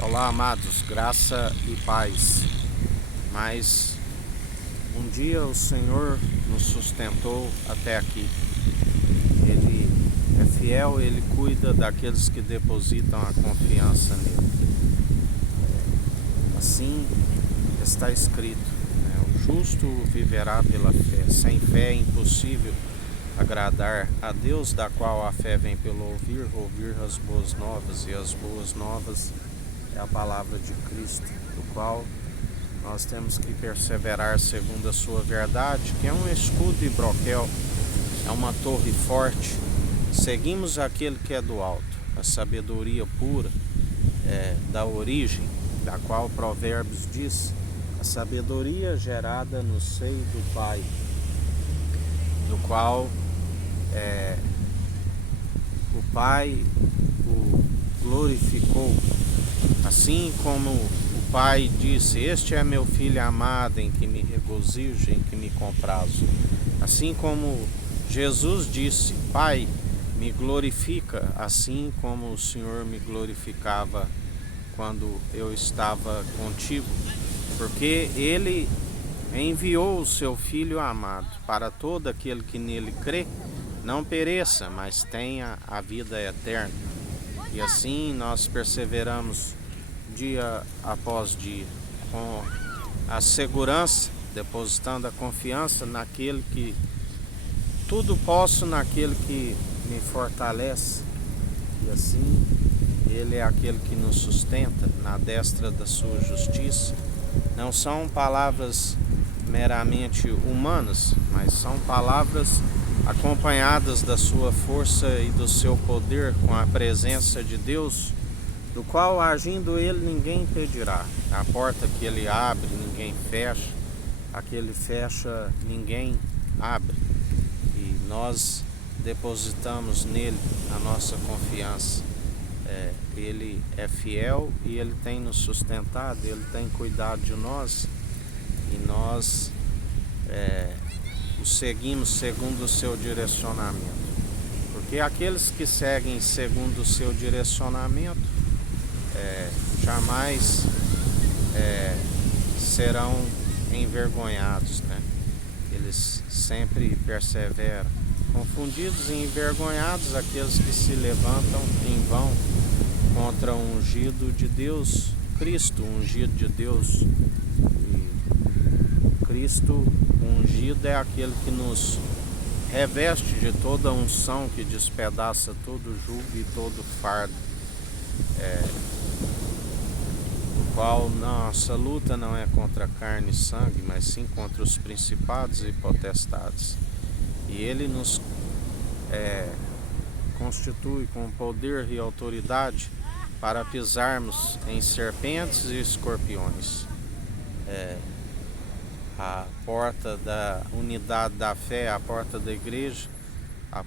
Olá, amados, graça e paz. Mas um dia o Senhor nos sustentou até aqui. Ele é fiel, Ele cuida daqueles que depositam a confiança nele. Assim está escrito, o justo viverá pela fé. Sem fé é impossível agradar a Deus, da qual a fé vem pelo ouvir as boas novas, e as boas novas é a palavra de Cristo, do qual nós temos que perseverar segundo a sua verdade, que é um escudo e broquel, é uma torre forte. Seguimos aquele que é do alto, a sabedoria pura, da origem, da qual Provérbios diz: a sabedoria gerada no seio do Pai, do qual o Pai o glorificou. Assim como o Pai disse: este é meu Filho amado, em que me regozijo, em que me comprazo. Assim como Jesus disse: Pai, me glorifica, assim como o Senhor me glorificava quando eu estava contigo. Porque Ele enviou o seu Filho amado para todo aquele que nele crê, não pereça, mas tenha a vida eterna. E assim nós perseveramos dia após dia, com a segurança, depositando a confiança naquele que tudo posso, naquele que me fortalece. E assim Ele é aquele que nos sustenta na destra da sua justiça. Não são palavras meramente humanas, mas são palavras acompanhadas da sua força e do seu poder, com a presença de Deus, do qual, agindo Ele, ninguém impedirá. A porta que Ele abre, ninguém fecha; a que Ele fecha, ninguém abre. E nós depositamos nele a nossa confiança. Ele é fiel e Ele tem nos sustentado, Ele tem cuidado de nós, e nós o seguimos segundo o seu direcionamento. Porque aqueles que seguem segundo o seu direcionamento jamais serão envergonhados, Eles sempre perseveram. Confundidos e envergonhados aqueles que se levantam em vão contra o ungido de Deus, Cristo, o ungido de Deus. E Cristo, o ungido, é aquele que nos reveste de toda a unção, que despedaça todo jugo e todo fardo, o qual nossa luta não é contra carne e sangue, mas sim contra os principados e potestades. E Ele nos constitui com poder e autoridade para pisarmos em serpentes e escorpiões. A porta da unidade da fé, a porta da igreja, a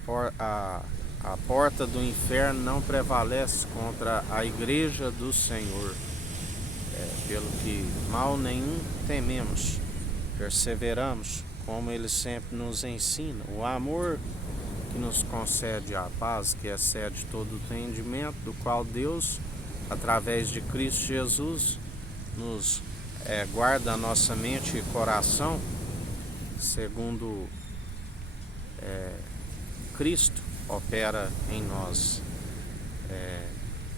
porta do inferno não prevalece contra a igreja do Senhor. Pelo que mal nenhum tememos, perseveramos, como Ele sempre nos ensina. O amor que nos concede a paz, que excede todo o entendimento, do qual Deus, através de Cristo Jesus, nos guarda a nossa mente e coração, segundo Cristo opera em nós,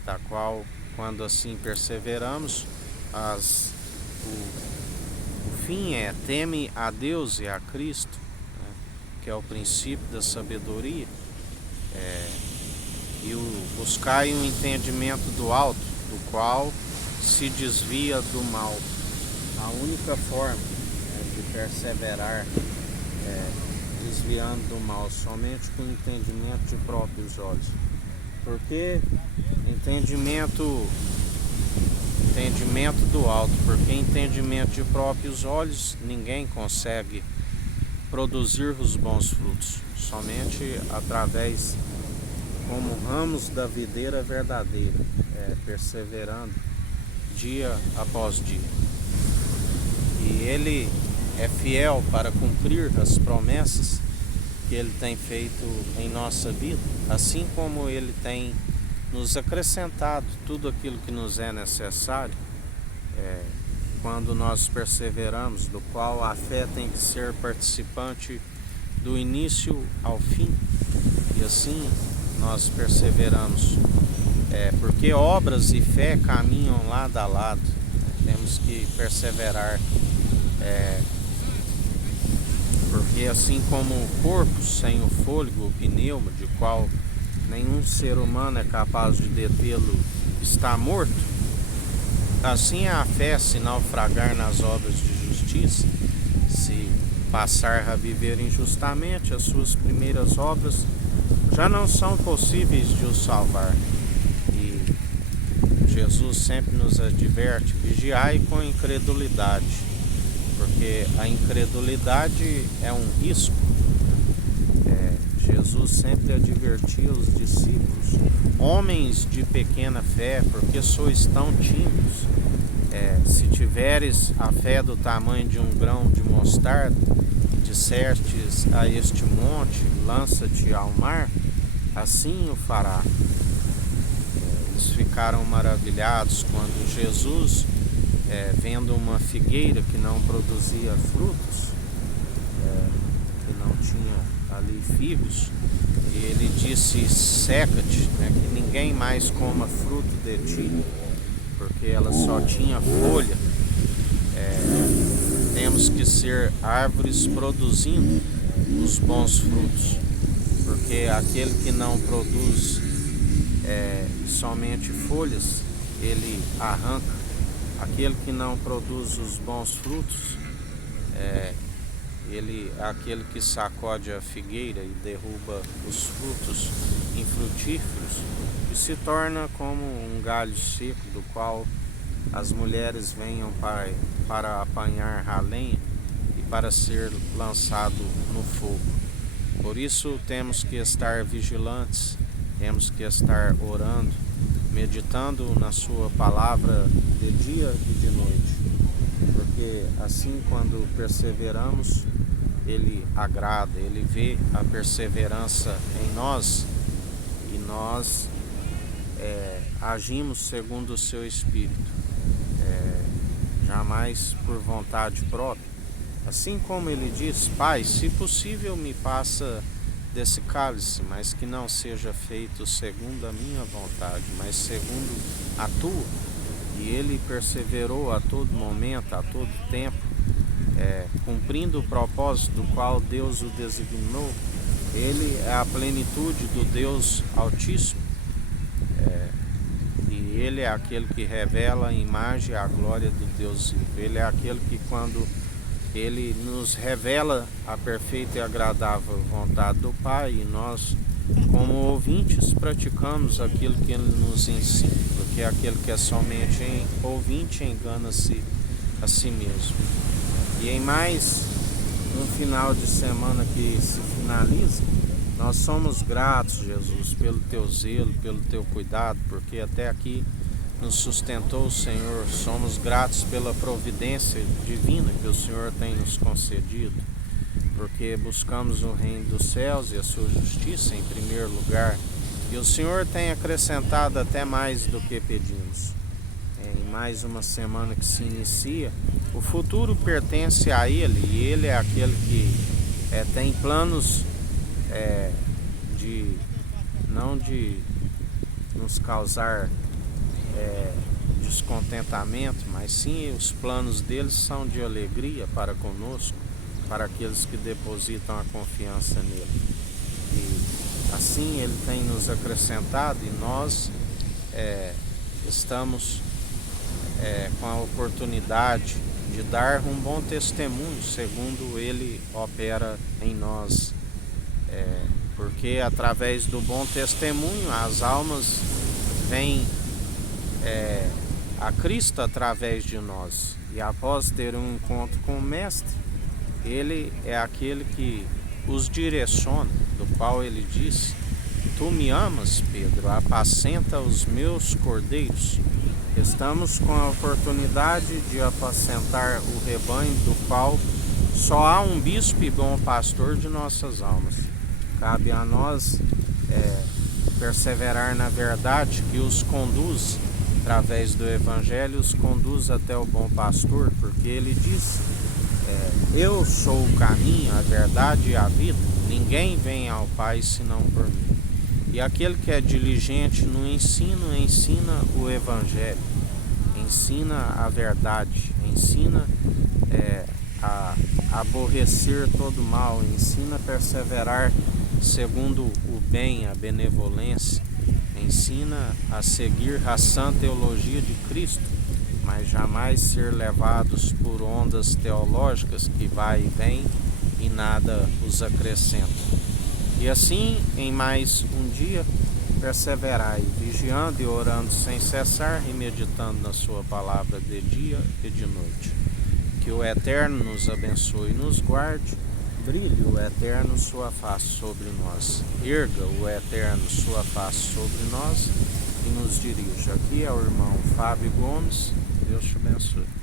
da qual, quando assim perseveramos, o fim teme a Deus e a Cristo, que é o princípio da sabedoria, e buscai um entendimento do alto, do qual se desvia do mal. A única forma de perseverar desviando do mal, somente com entendimento de próprios olhos. Porque entendimento do alto, porque entendimento de próprios olhos ninguém consegue produzir os bons frutos, somente através, como ramos da videira verdadeira, perseverando dia após dia. E Ele é fiel para cumprir as promessas que Ele tem feito em nossa vida, assim como Ele tem nos acrescentado tudo aquilo que nos é necessário, quando nós perseveramos, do qual a fé tem que ser participante do início ao fim, e assim nós perseveramos, porque obras e fé caminham lado a lado. Temos que perseverar, porque assim como o corpo sem o fôlego, o pneuma, de qual nenhum ser humano é capaz de detê-lo, está morto, assim é a fé, se naufragar nas obras de justiça, se passar a viver injustamente, as suas primeiras obras já não são possíveis de o salvar. E Jesus sempre nos adverte: vigiai com incredulidade, porque a incredulidade é um risco. Jesus sempre advertia os discípulos: homens de pequena fé, porque sois tão tímidos? Se tiveres a fé do tamanho de um grão de mostarda, e dissertes a este monte: lança-te ao mar, assim o fará. Eles ficaram maravilhados quando Jesus, vendo uma figueira que não produzia frutos, que não tinha ali figos, e ele disse: seca-te, que ninguém mais coma fruto de ti, porque ela só tinha folha. Temos que ser árvores produzindo os bons frutos, porque aquele que não produz somente folhas, ele arranca. Aquele que não produz os bons frutos, ele é aquele que sacode a figueira e derruba os frutos infrutíferos, e se torna como um galho seco, do qual as mulheres venham para apanhar a lenha e para ser lançado no fogo. Por isso temos que estar vigilantes, temos que estar orando, meditando na sua palavra de dia e de noite, porque assim, quando perseveramos, ele agrada, ele vê a perseverança em nós, e nós agimos segundo o seu Espírito, jamais por vontade própria. Assim como ele diz: Pai, se possível me passa desse cálice, mas que não seja feito segundo a minha vontade, mas segundo a tua. E ele perseverou a todo momento, a todo tempo, cumprindo o propósito do qual Deus o designou. Ele é a plenitude do Deus Altíssimo, e ele é aquele que revela a imagem e a glória do Deus vivo. Ele é aquele que, quando ele nos revela a perfeita e agradável vontade do Pai, e nós, como ouvintes, praticamos aquilo que ele nos ensina, porque aquele que é somente ouvinte engana-se a si mesmo. E em mais um final de semana que se finaliza, nós somos gratos, Jesus, pelo teu zelo, pelo teu cuidado, porque até aqui nos sustentou o Senhor. Somos gratos pela providência divina que o Senhor tem nos concedido, porque buscamos o reino dos céus e a sua justiça em primeiro lugar, e o Senhor tem acrescentado até mais do que pedimos. Em mais uma semana que se inicia, o futuro pertence a Ele, e Ele é aquele que tem planos não de nos causar descontentamento, mas sim os planos deles são de alegria para conosco, para aqueles que depositam a confiança nele. E assim ele tem nos acrescentado, e nós estamos com a oportunidade de dar um bom testemunho segundo ele opera em nós, porque através do bom testemunho as almas vêm a Cristo através de nós, e após ter um encontro com o Mestre, ele é aquele que os direciona, do qual ele disse: tu me amas, Pedro, apacenta os meus cordeiros. Estamos com a oportunidade de apacentar o rebanho, do qual só há um bispo e bom pastor de nossas almas. Cabe a nós perseverar na verdade que os conduz, através do Evangelho, os conduz até o bom pastor, porque ele diz: eu sou o caminho, a verdade e a vida, ninguém vem ao Pai senão por mim. E aquele que é diligente no ensino, ensina o Evangelho, ensina a verdade, ensina a aborrecer todo mal, ensina a perseverar segundo o bem, a benevolência, ensina a seguir a sã teologia de Cristo, mas jamais ser levados por ondas teológicas que vai e vem e nada os acrescenta. E assim, em mais um dia, perseverai, vigiando e orando sem cessar e meditando na sua palavra de dia e de noite. Que o Eterno nos abençoe e nos guarde, brilhe o Eterno sua face sobre nós, erga o Eterno sua face sobre nós e nos dirija. Aqui é o irmão Fábio Gomes. Deus te abençoe.